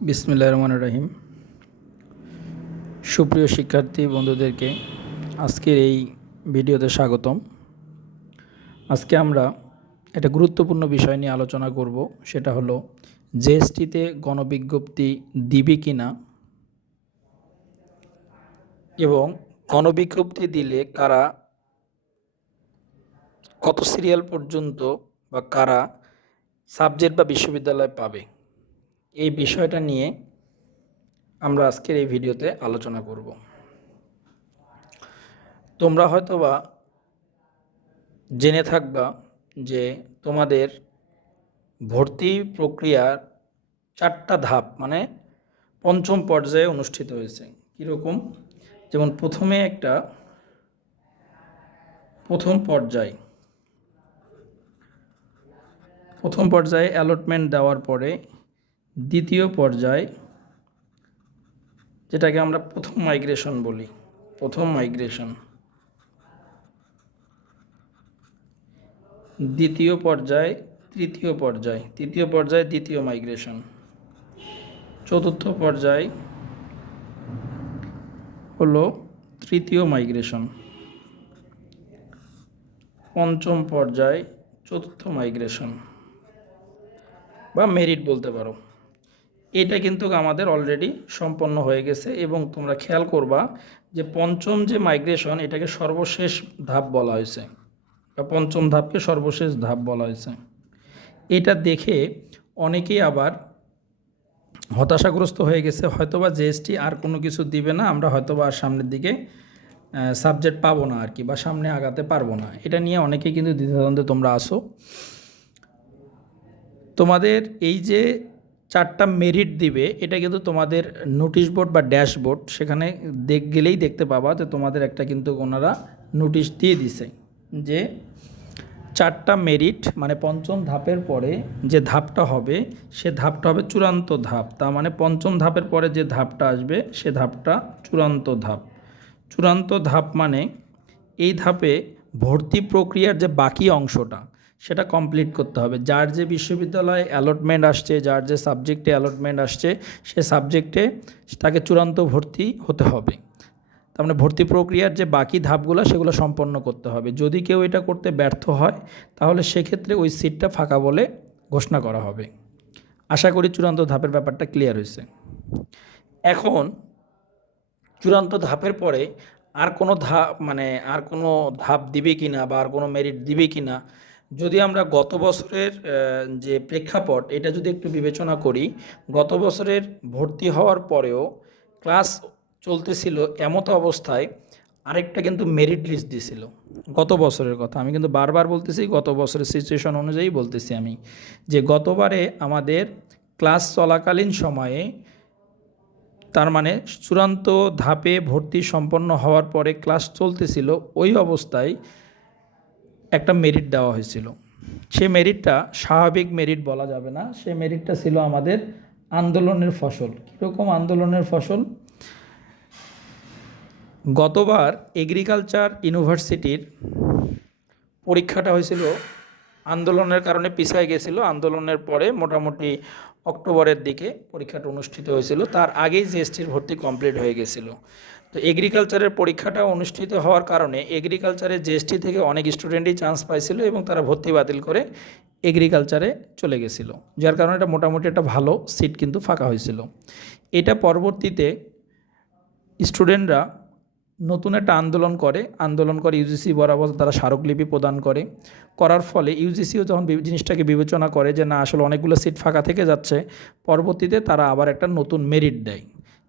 বিসমিল্লা রহমান রাহিম। সুপ্রিয় শিক্ষার্থী বন্ধুদেরকে আজকের এই ভিডিওতে স্বাগতম। আজকে আমরা একটা গুরুত্বপূর্ণ বিষয় নিয়ে আলোচনা করব, সেটা হলো জিএসটিতে গণবিজ্ঞপ্তি দিবে কি না এবং গণবিজ্ঞপ্তি দিলে কারা কত সিরিয়াল পর্যন্ত বা কারা সাবজেক্ট বা বিশ্ববিদ্যালয় পাবে। এই বিষয়টা নিয়ে আমরা আজকের এই ভিডিওতে আলোচনা করব। তোমরা হয়তোবা জেনে থাকবা যে তোমাদের ভর্তি প্রক্রিয়ার চারটা ধাপ মানে পঞ্চম পর্যায়ে অনুষ্ঠিত হয়েছে। কীরকম? যেমন প্রথমে একটা, প্রথম পর্যায়। প্রথম পর্যায়ে অ্যালটমেন্ট দেওয়ার পরে দ্বিতীয় পর্যায়, যেটাকে আমরা প্রথম মাইগ্রেশন বলি। প্রথম মাইগ্রেশন দ্বিতীয় পর্যায়, তৃতীয় পর্যায়। তৃতীয় পর্যায়ে, দ্বিতীয় মাইগ্রেশন চতুর্থ পর্যায় হলো তৃতীয় মাইগ্রেশন পঞ্চম পর্যায়, চতুর্থ মাইগ্রেশন বা মেরিট বলতে পারো। এটা কিন্তু আমাদের অলরেডি সম্পন্ন হয়ে গেছে এবং তোমরা খেয়াল করবা যে পঞ্চম যে মাইগ্রেশন এটাকে সর্বশেষ ধাপ বলা হয়েছে। বা পঞ্চম ধাপকে সর্বশেষ ধাপ বলা হয়েছে। এটা দেখে অনেকেই আবার হতাশাগ্রস্ত হয়ে গেছে, হয়তোবা জিএসটি আর কোনো কিছু দিবে না, আমরা হয়তোবা আর সামনের দিকে সাবজেক্ট পাবো না আর কি, বা সামনে আগাতে পারব না। এটা নিয়ে অনেকেই কিন্তু দ্বিধাদ্বন্দ্বে তোমরা আসো তোমাদের এই যে চারটা মেরিট দিবে, এটা কিন্তু তোমাদের নোটিশ বোর্ড বা ড্যাশবোর্ড সেখানে দেখ, গেলেই দেখতে পাবা যে তোমাদের একটা কিন্তু ওনারা নোটিশ দিয়ে দিছে যে চারটা মেরিট মানে পঞ্চম ধাপের পরে যে ধাপটা হবে, সে ধাপটা হবে চূড়ান্ত ধাপ। তার মানে পঞ্চম ধাপের পরে যে ধাপটা আসবে, সে ধাপটা চূড়ান্ত ধাপ। চূড়ান্ত ধাপ মানে এই ধাপে ভর্তি প্রক্রিয়ার যে বাকি অংশটা সেটা কমপ্লিট করতে হবে। যার যে বিশ্ববিদ্যালয়ে অ্যালটমেন্ট আসছে, যার যে সাবজেক্টে অ্যালটমেন্ট আসছে, সে সাবজেক্টে তাকে চূড়ান্ত ভর্তি হতে হবে। তার মানে ভর্তি প্রক্রিয়ার যে বাকি ধাপগুলো, সেগুলো সম্পন্ন করতে হবে। যদি কেউ এটা করতে ব্যর্থ হয়, তাহলে সেক্ষেত্রে ওই সিটটা ফাঁকা বলে ঘোষণা করা হবে। আশা করি চূড়ান্ত ধাপের ব্যাপারটা ক্লিয়ার হয়েছে। এখন চূড়ান্ত ধাপের পরে আর কোনো ধাপ মানে আর কোনো ধাপ দিবে কি না বা আর কোনো মেরিট দিবে কি না যদি আমরা গত বছরের যে প্রেক্ষাপট, এটা যদি একটু বিবেচনা করি, গত বছরের ভর্তি হওয়ার পরেও ক্লাস চলতেছিল এমতো অবস্থায়, আরেকটা কিন্তু মেরিট লিস্ট দিছিল। গত বছরের কথা। আমি কিন্তু বারবার বলতেছি, গত বছরের সিচুয়েশন অনুযায়ী বলতেছি আমি যে গতবারে আমাদের ক্লাস চলাকালীন সময়ে তার মানে চূড়ান্ত ধাপে ভর্তি সম্পন্ন হওয়ার পরে ক্লাস চলতেছিল ওই অবস্থায় একটা মেরিট দেওয়া হয়েছিল। সে মেরিটটা স্বাভাবিক মেরিট বলা যাবে না। সে মেরিটটা ছিল আমাদের আন্দোলনের ফসল। কীরকম আন্দোলনের ফসল? গতবার এগ্রিকালচার ইউনিভার্সিটির পরীক্ষাটা হয়েছিল। আন্দোলনের কারণে পিছায় গেছিল। আন্দোলনের পরে মোটামুটি অক্টোবরের দিকে পরীক্ষাটা অনুষ্ঠিত হয়েছিল। তার আগেই জিএসটির ভর্তি কমপ্লিট হয়ে গেছিল। তো এগ্রিকালচারের পরীক্ষাটা অনুষ্ঠিত হওয়ার কারণে এগ্রিকালচারের জিএসটি থেকে অনেক স্টুডেন্টই চান্স পাইছিল এবং তারা ভর্তি বাতিল করে এগ্রিকালচারে চলে গেছিল। যার কারণে এটা মোটামুটি একটা ভালো সিট কিন্তু ফাঁকা হয়েছিল। এটা পরবর্তীতে স্টুডেন্টরা নতুন একটা আন্দোলন করে। আন্দোলন করে ইউজিসি বরাবর তারা স্মারকলিপি প্রদান করে। করার ফলে ইউজিসিও যখন জিনিসটাকে বিবেচনা করে যে না, আসলে অনেকগুলো সিট ফাঁকা থেকে যাচ্ছে, পরবর্তীতে তারা আবার একটা নতুন মেরিট দেয়।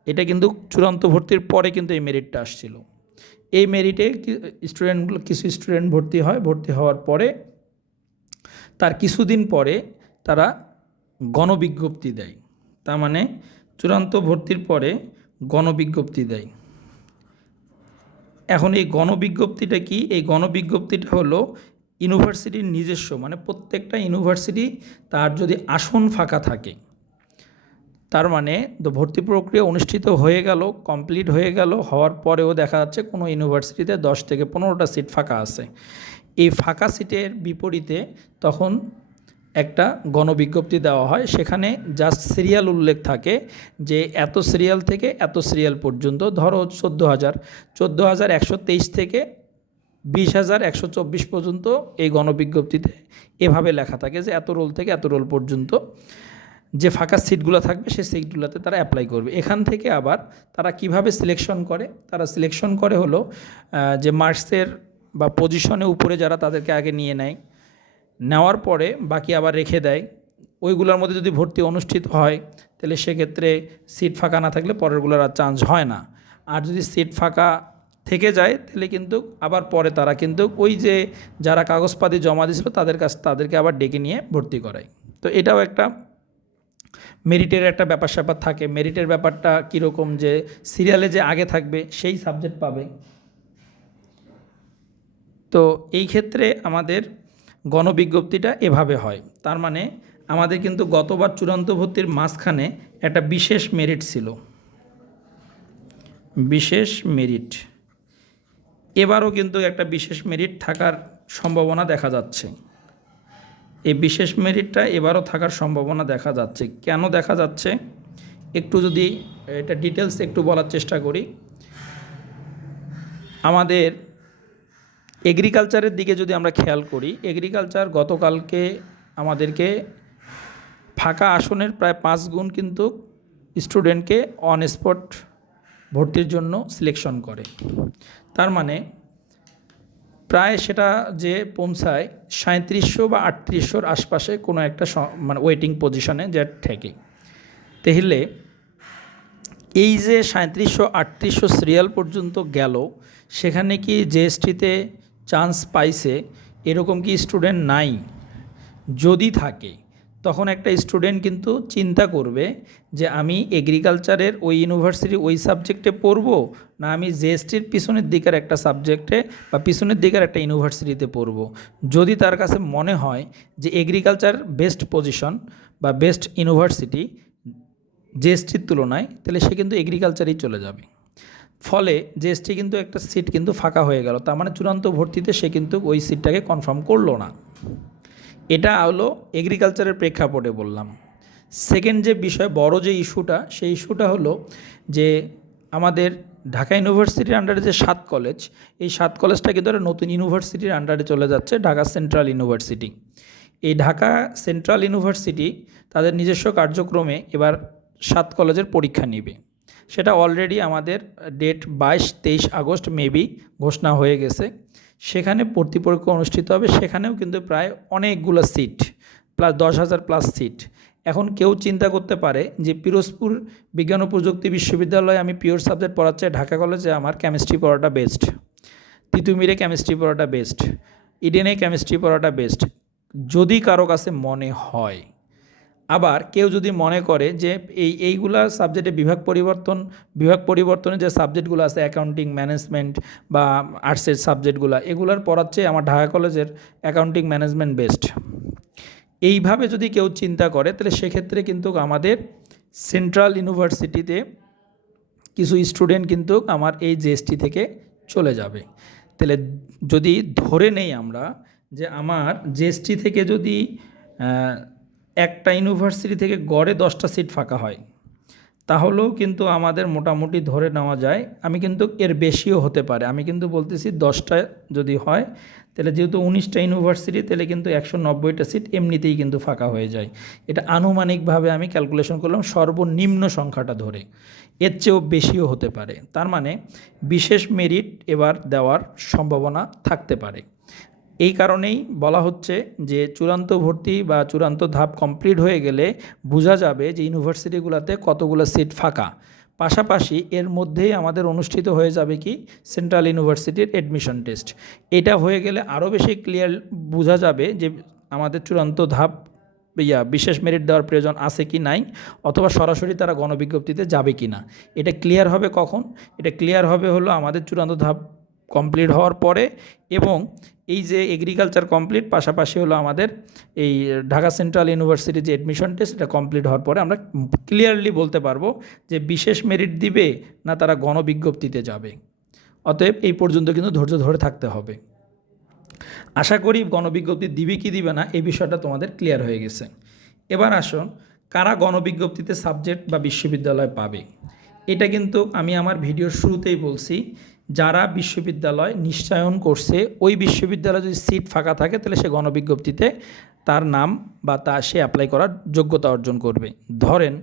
এটা কিন্তু চূড়ান্ত ভর্তির পরে কিন্তু এই মেরিটটা আসছিল। এই মেরিটে স্টুডেন্টগুলো কিছু স্টুডেন্ট ভর্তি হয়, ভর্তি হওয়ার পরে তার কিছুদিন পরে তারা গণবিজ্ঞপ্তি দেয়। তার মানে চূড়ান্ত ভর্তির পরে গণবিজ্ঞপ্তি দেয়। এখন এই গণবিজ্ঞপ্তিটা কি? এই গণবিজ্ঞপ্তিটা হলো ইউনিভার্সিটির নিজস্ব মানে প্রত্যেকটা ইউনিভার্সিটি তার যদি আসন ফাঁকা থাকে তার মানে ভর্তি প্রক্রিয়া অনুষ্ঠিত হয়ে গেল কমপ্লিট হয়ে গেল, হওয়ার পরেও দেখা যাচ্ছে কোনো ইউনিভার্সিটিতে দশ থেকে পনেরোটা সিট ফাঁকা আছে। এই ফাঁকা সিটের বিপরীতে তখন একটা গণবিজ্ঞপ্তি দেওয়া হয়, সেখানে জাস্ট সিরিয়াল উল্লেখ থাকে যে এত সিরিয়াল থেকে এত সিরিয়াল পর্যন্ত, ধরো চোদ্দ হাজার চোদ্দ হাজার একশো তেইশ থেকে বিশ হাজার একশো চব্বিশ পর্যন্ত এই গণবিজ্ঞপ্তিতে এভাবে লেখা থাকে যে এত রোল থেকে এত রোল পর্যন্ত যে ফাঁকা সিটগুলো থাকবে সেই সিটগুলোতে তারা অ্যাপ্লাই করবে। এখান থেকে আবার তারা কীভাবে সিলেকশন করে? তারা সিলেকশন করে হলো যে মার্কসের বা পজিশনে উপরে যারা তাদেরকে আগে নিয়ে নেয়, নেওয়ার পরে বাকি আবার রেখে দেয়। ওইগুলোর মধ্যে যদি ভর্তি অনুষ্ঠিত হয়, তাহলে সেক্ষেত্রে সিট ফাঁকা না থাকলে পরেরগুলোর আর চান্স হয় না। আর যদি সিট ফাঁকা থেকে যায়, তাহলে কিন্তু আবার পরে তারা কিন্তু ওই যে যারা কাগজপাতি জমা দিয়েছিল তাদের কাছ, তাদেরকে আবার ডেকে নিয়ে ভর্তি করায়। তো এটাও একটা মেরিটের একটা ব্যাপার স্যাপার থাকে। মেরিটের ব্যাপারটা কীরকম যে সিরিয়ালে যে আগে থাকবে, সেই সাবজেক্ট পাবে। তো এই ক্ষেত্রে আমাদের গণবিজ্ঞপ্তিটা এভাবে হয়। তার মানে আমাদের কিন্তু গতবার চূড়ান্ত ভর্তির মাঝখানে একটা বিশেষ মেরিট ছিল। বিশেষ মেরিট এবারও কিন্তু একটা বিশেষ মেরিট থাকার সম্ভাবনা দেখা যাচ্ছে। এই বিশেষ মেরিটটা এবারও থাকার সম্ভাবনা দেখা যাচ্ছে। কেন দেখা যাচ্ছে? একটু যদি এটা ডিটেলস একটু বলার চেষ্টা করি। আমাদের এগ্রিকালচারের দিকে যদি আমরা খেয়াল করি এগ্রিকালচার গতকালকে আমাদেরকে ফাঁকা আসনের প্রায় পাঁচ গুণ কিন্তু স্টুডেন্টকে অন স্পট ভর্তির জন্য সিলেকশন করে। তার মানে প্রায় সেটা যে পৌঁছায় সাঁত্রিশশো বা আটত্রিশশোর আশপাশে কোনো একটা মানে ওয়েটিং পজিশনে যে ঠেকে। তাহলে এই যে সাঁত্রিশশো আটত্রিশশো সিরিয়াল পর্যন্ত গেল, সেখানে কি জিএসটিতে চান্স পাইছে? এরকম কি স্টুডেন্ট নাই? যদি থাকে তখন একটা স্টুডেন্ট কিন্তু চিন্তা করবে যে আমি এগ্রিকালচারের ওই ইউনিভার্সিটি ওই সাবজেক্টে পড়ব, না আমি জিএসটির পিছনের দিকের একটা সাবজেক্টে বা পিছনের দিকের একটা ইউনিভার্সিটিতে পড়ব। যদি তার কাছে মনে হয় যে এগ্রিকালচার বেস্ট পজিশন বা বেস্ট ইউনিভার্সিটি জিএসটির তুলনায়, তাহলে সে কিন্তু এগ্রিকালচারেই চলে যাবে। ফলে জিএসটি কিন্তু একটা সিট কিন্তু ফাঁকা হয়ে গেল, তার মানে চূড়ান্ত ভর্তিতে সে কিন্তু ওই সিটটাকে কনফার্ম করল না। এটা হলো এগ্রিকালচারের প্রেক্ষাপটে বললাম। সেকেন্ড যে বিষয়, বড় যে ইস্যুটা, সেই ইস্যুটা হলো যে আমাদের ঢাকা ইউনিভার্সিটির আন্ডারে যে সাত কলেজ এই সাত কলেজটা কিন্তু একটা নতুন ইউনিভার্সিটির আন্ডারে চলে যাচ্ছে, ঢাকা সেন্ট্রাল ইউনিভার্সিটি এই ঢাকা সেন্ট্রাল ইউনিভার্সিটি তাদের নিজস্ব কার্যক্রমে এবার সাত কলেজের পরীক্ষা নেবে। সেটা অলরেডি আমাদের ডেট বাইশ, তেইশ আগস্ট মেবি ঘোষণা হয়ে গেছে। সেখানে ভর্তি পরীক্ষা অনুষ্ঠিত হবে, সেখানেও কিন্তু প্রায় অনেকগুলো সিট প্লাস দশ হাজার প্লাস সিট এখন কেউ চিন্তা করতে পারে যে পিরোজপুর বিজ্ঞান ও প্রযুক্তি বিশ্ববিদ্যালয়ে আমি পিওর সাবজেক্ট পড়াচ্ছি ঢাকা কলেজে আমার কেমিস্ট্রি পড়াটা বেস্ট তিতুমিরে কেমিস্ট্রি পড়াটা বেস্ট ইডেনে কেমিস্ট্রি পড়াটা বেস্ট যদি কারও কাছে মনে হয় আবার কেউ যদি মনে করে যে এই, এইগুলা সাবজেক্টে বিভাগ পরিবর্তন, বিভাগ পরিবর্তনের যে সাবজেক্টগুলো আছে অ্যাকাউন্টিং ম্যানেজমেন্ট বা আর্টসের সাবজেক্টগুলো এগুলার পড়ার চেয়ে আমার ঢাকা কলেজের অ্যাকাউন্টিং ম্যানেজমেন্ট বেস্ট এইভাবে যদি কেউ চিন্তা করে, তাহলে সেক্ষেত্রে কিন্তু আমাদের সেন্ট্রাল ইউনিভার্সিটিতে কিছু স্টুডেন্ট কিন্তু আমার এই জিএসটি থেকে চলে যাবে। তাহলে যদি ধরে নেই আমরা যে আমার জিএসটি থেকে যদি একটা ইউনিভার্সিটি থেকে গড়ে দশটা সিট ফাঁকা হয়। তাহলেও কিন্তু আমাদের মোটামুটি ধরে নেওয়া যায়, আমি কিন্তু এর বেশিও হতে পারে। আমি কিন্তু বলতেছি দশটা যদি হয়, তাহলে যেহেতু উনিশটা ইউনিভার্সিটি, তাহলে কিন্তু একশো নব্বইটা সিট এমনিতেই কিন্তু ফাঁকা হয়ে যায়। এটা আনুমানিকভাবে আমি ক্যালকুলেশন করলাম সর্বনিম্ন সংখ্যাটা ধরে। এর চেয়েও বেশিও হতে পারে। তার মানে বিশেষ মেরিট এবার দেওয়ার সম্ভাবনা থাকতে পারে। এই কারণেই বলা হচ্ছে যে চূড়ান্ত ভর্তি বা চূড়ান্ত ধাপ কমপ্লিট হয়ে গেলে বোঝা যাবে যে ইউনিভার্সিটিগুলোতে কতগুলো সিট ফাঁকা। পাশাপাশি এর মধ্যেই আমাদের অনুষ্ঠিত হয়ে যাবে কি? সেন্ট্রাল ইউনিভার্সিটির অ্যাডমিশন টেস্ট এটা হয়ে গেলে আরও বেশি ক্লিয়ার বোঝা যাবে যে আমাদের চূড়ান্ত ধাপ ইয়া বিশেষ মেরিট দেওয়ার প্রয়োজন আছে কি নাই, অথবা সরাসরি তারা গণবিজ্ঞপ্তিতে যাবে কি না এটা ক্লিয়ার হবে কখন? এটা ক্লিয়ার হবে হলো আমাদের চূড়ান্ত ধাপ কমপ্লিট হওয়ার পরে এবং এই যে এগ্রিকালচার কমপ্লিট পাশাপাশি হলো আমাদের এই ঢাকা সেন্ট্রাল ইউনিভার্সিটি যে অ্যাডমিশন টেস্ট এটা কমপ্লিট হওয়ার পরে আমরা ক্লিয়ারলি বলতে পারব যে বিশেষ মেরিট দিবে না তারা গণবিজ্ঞপ্তিতে যাবে। অতএব এই পর্যন্ত কিন্তু ধৈর্য ধরে থাকতে হবে। আশা করি গণবিজ্ঞপ্তি দিবে কি দিবে না, এই বিষয়টা তোমাদের ক্লিয়ার হয়ে গেছে। এবার আসুন, কারা গণবিজ্ঞপ্তিতে সাবজেক্ট বা বিশ্ববিদ্যালয় পাবে? এটা কিন্তু আমি আমার ভিডিওর শুরুতেই বলছি যারা বিশ্ববিদ্যালয় নিশ্চয়ন করছে, ওই বিশ্ববিদ্যালয়ে যদি সিট ফাঁকা থাকে, তাহলে সে গণবিজ্ঞপ্তিতে তার নাম বা তা সে অ্যাপ্লাই করার যোগ্যতা অর্জন করবে। ধরেন,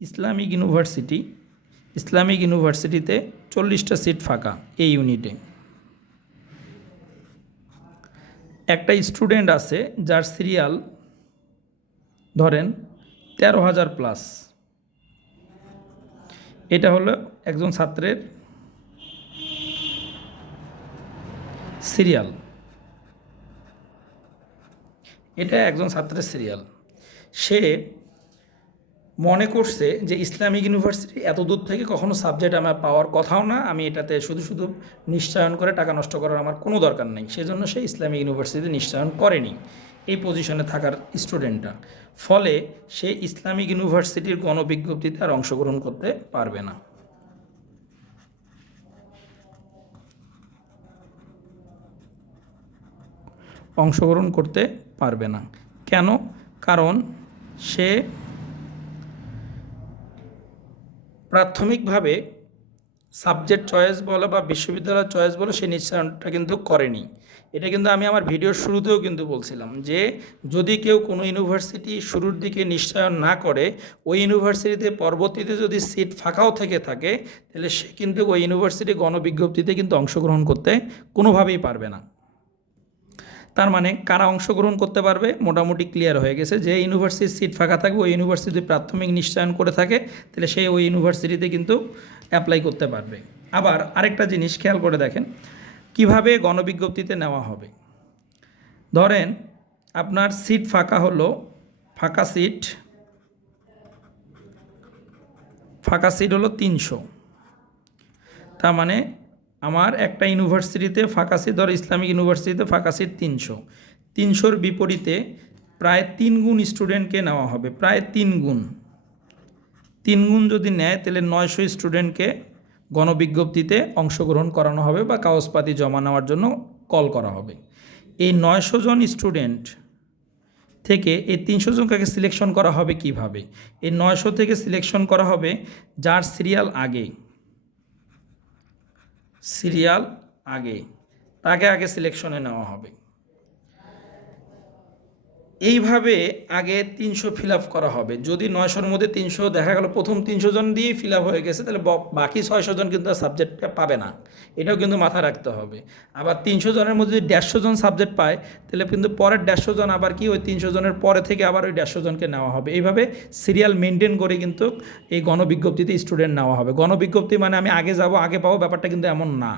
ইসলামিক ইউনিভার্সিটি, ইসলামিক ইউনিভার্সিটিতে চল্লিশটা সিট ফাঁকা এই ইউনিটে। একটা স্টুডেন্ট আছে, যার সিরিয়াল, ধরেন, তেরো হাজার প্লাস। এটা হলো একজন ছাত্রের সিরিয়াল। এটা একজন ছাত্রের সিরিয়াল। সে মনে করছে যে ইসলামিক ইউনিভার্সিটি এত দূর থেকে কখনো সাবজেক্ট আমার পাওয়ার কথাও না, আমি এটাতে শুধু শুধু নিশ্চয়ন করে টাকা নষ্ট করার আমার কোনো দরকার নেই। সেজন্য সে ইসলামিক ইউনিভার্সিটিতে নিশ্চয়ন করেনি, এই পজিশনে থাকার স্টুডেন্টটা ফলে সে ইসলামিক ইউনিভার্সিটির গণবিজ্ঞপ্তিতে আর অংশগ্রহণ করতে পারবে না। অংশগ্রহণ করতে পারবে না। কেন? কারণ সে প্রাথমিকভাবে সাবজেক্ট চয়েস বলো বা বিশ্ববিদ্যালয়ের চয়েস বলো সে নিশ্চয়নটা কিন্তু করেনি। এটা কিন্তু আমি আমার ভিডিওর শুরুতেও কিন্তু বলছিলাম যে যদি কেউ কোনো ইউনিভার্সিটি শুরুর দিকে নিশ্চয়ন না করে, ওই ইউনিভার্সিটিতে পরবর্তীতে যদি সিট ফাঁকাও থেকে থাকে, তাহলে সে কিন্তু ওই ইউনিভার্সিটি গণবিজ্ঞপ্তিতে কিন্তু অংশগ্রহণ করতে কোনোভাবেই পারবে না। তার মানে কারা অংশগ্রহণ করতে পারবে মোটামুটি ক্লিয়ার হয়ে গেছে। যে ইউনিভার্সিটির সিট ফাঁকা থাকবে, ওই ইউনিভার্সিটি প্রাথমিক নিশ্চয়ন করে থাকে, তাহলে সেই ওই ইউনিভার্সিটিতে কিন্তু অ্যাপ্লাই করতে পারবে। আবার আরেকটা জিনিস খেয়াল করে দেখেন, কীভাবে গণবিজ্ঞপ্তিতে নেওয়া হবে। ধরেন আপনার সিট ফাঁকা হলো, ফাঁকা সিট ফাঁকা সিট হলো তিনশো। তার মানে আমার একটা ইউনিভার্সিটিতে ফাঁকা সিট ধর, ইসলামিক ইউনিভার্সিটিতে ফাঁকা সিট তিনশো। তিনশোর বিপরীতে প্রায় তিন গুণ স্টুডেন্টকে নেওয়া হবে, প্রায় তিন গুণ তিন গুণ যদি নেয়, তাহলে নয়শো স্টুডেন্টকে গণবিজ্ঞপ্তিতে অংশগ্রহণ করানো হবে বা কাগজপাতি জমা নেওয়ার জন্য কল করা হবে। এই নয়শো জন স্টুডেন্ট থেকে এই তিনশো জনকে সিলেকশন করা হবে কীভাবে? এই নয়শো থেকে সিলেকশন করা হবে যার সিরিয়াল আগে। সিরিয়াল আগে তাকে আগে সিলেকশনে নেওয়া হবে। এইভাবে আগে তিনশো ফিল করা হবে। যদি নয়শোর মধ্যে তিনশো দেখা গেল প্রথম তিনশো জন দিয়েই ফিল হয়ে গেছে, তাহলে বাকি ছয়শো জন কিন্তু সাবজেক্টটা পাবে না। এটাও কিন্তু মাথায় রাখতে হবে। আবার তিনশো জনের মধ্যে যদি দেড়শো জন সাবজেক্ট পায়, তাহলে কিন্তু পরের দেড়শো জন আবার কি ওই তিনশো জনের পরে থেকে আবার ওই দেড়শো জনকে নেওয়া হবে। এইভাবে সিরিয়াল মেনটেন করে কিন্তু এই গণবিজ্ঞপ্তিতে স্টুডেন্ট নেওয়া হবে। গণবিজ্ঞপ্তি মানে আমি আগে যাব, আগে পাবো, ব্যাপারটা কিন্তু এমন না।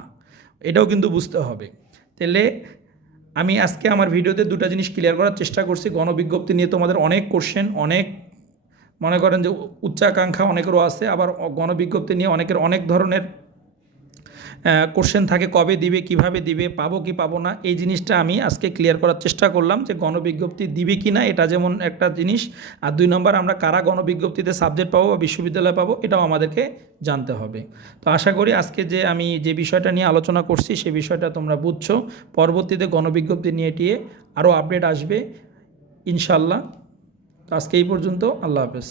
এটাও কিন্তু বুঝতে হবে। তাহলে আমি আজকে আমার ভিডিওতে দুটো জিনিস ক্লিয়ার করার চেষ্টা করছি। গণবিজ্ঞপ্তি নিয়ে তোমাদের অনেক কোশ্চেন অনেক মনে করেন যে উচ্চাকাঙ্ক্ষা অনেকেরও আছে, আবার গণবিজ্ঞপ্তি নিয়ে অনেকের অনেক ধরনের কোশ্চেন থাকে কবে দিবে, কীভাবে দিবে, পাবো কি পাবো না, এই জিনিসটা আমি আজকে ক্লিয়ার করার চেষ্টা করলাম যে গণবিজ্ঞপ্তি দিবে কি না, এটা যেমন একটা জিনিস। আর দুই নম্বর, আমরা কারা গণবিজ্ঞপ্তিতে সাবজেক্ট পাবো বা বিশ্ববিদ্যালয় পাবো, এটাও আমাদেরকে জানতে হবে। তো আশা করি আজকে যে আমি যে বিষয়টা নিয়ে আলোচনা করছি সেই বিষয়টা তোমরা বুঝছ। পরবর্তীতে গণবিজ্ঞপ্তি নিয়ে টিয়ে আরও আপডেট আসবে ইনশাল্লাহ তো আজকে এই পর্যন্ত, আল্লাহ হাফেজ।